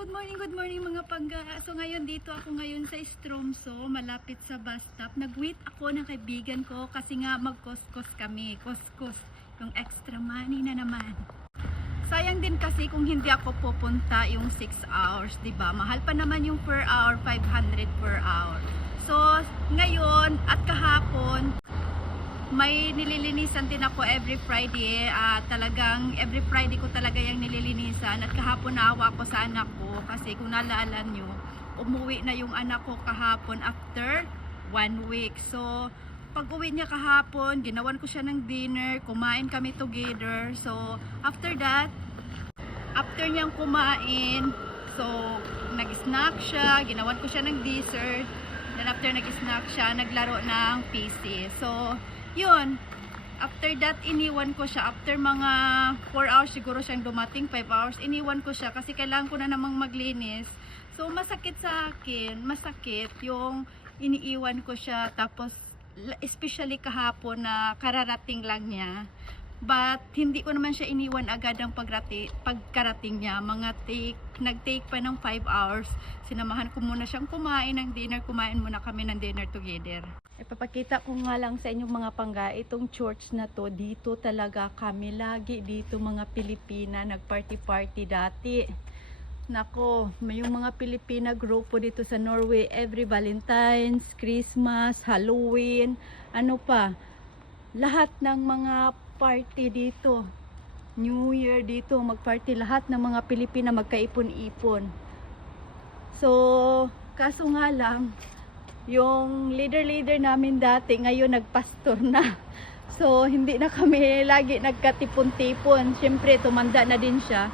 Good morning mga pangga. So ngayon dito ako ngayon sa Stromso, malapit sa bus stop. Nag-wait ako ng kaibigan ko kasi nga mag-couscous kami. Couscous, yung extra money na naman. Sayang din kasi kung hindi ako pupunta yung 6 hours, 'di ba? Mahal pa naman yung per hour, 500 per hour. So ngayon at kahapon may nililinisan din ako every Friday. Talagang every Friday ko talaga yung nililinisan. At kahapon naawa ako sa anak ko kasi kung naalala nyo, umuwi na yung anak ko kahapon after 1 week. So pag uwi niya kahapon, ginawan ko siya ng dinner, kumain kami together. So after that, after niyang kumain, so nag-snack siya, ginawan ko siya ng dessert. Then after nag-snack siya, naglaro ng PC. So yun, after that iniwan ko siya. After mga 4 hours siguro siyang dumating, 5 hours, iniwan ko siya kasi kailangan ko na namang maglinis. So masakit sa akin, masakit yung iniiwan ko siya. Tapos especially kahapon na kararating lang niya. But hindi ko naman siya iniwan agad ang pagkarating niya. Nag-take pa ng 5 hours. Sinamahan ko muna siyang kumain ng dinner. Kumain muna kami ng dinner together. Ipapakita ko nga lang sa inyong mga pangga, itong church na to, dito talaga kami lagi, dito mga Pilipina, nag-party-party dati. Nako, may yung mga Pilipina grupo dito sa Norway, every Valentine's, Christmas, Halloween, ano pa, lahat ng mga party dito. New Year dito, mag-party lahat ng mga Pilipina, magkaipon-ipon. So, kaso nga lang, yung leader namin dati ngayon nagpastor na. So hindi na kami lagi nagkatipon-tipon. Siyempre tumanda na din siya.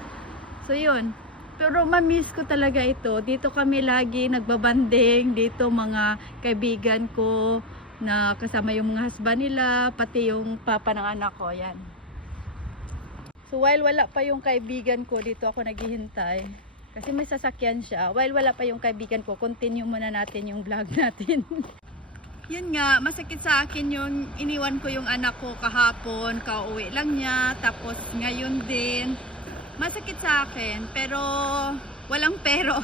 So yun. Pero ma-miss ko talaga ito. Dito kami lagi nagbabanding. Dito mga kaibigan ko na kasama yung mga husband nila, pati yung papa ng anak ko. Yan. So while wala pa yung kaibigan ko, dito ako naghihintay. Kasi may sasakyan siya. While wala pa yung kaibigan ko, continue muna natin yung vlog natin. Yun nga, masakit sa akin yung iniwan ko yung anak ko kahapon. Kauwi lang niya. Tapos ngayon din. Masakit sa akin. Pero walang pero.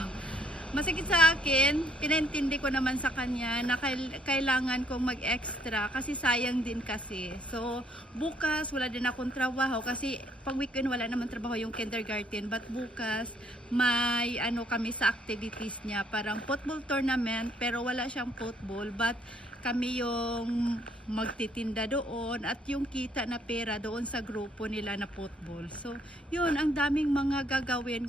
Masakit sa akin. Pinaintindi ko naman sa kanya na kailangan kong mag-extra. Kasi sayang din kasi. So bukas wala din akong trabaho. Kasi pag weekend wala naman trabaho yung kindergarten. But bukas may ano kami sa activities niya, parang football tournament, pero wala siyang football, but kami yung magtitinda doon at yung kita na pera doon sa grupo nila na football. So yun, ang daming mga gagawin.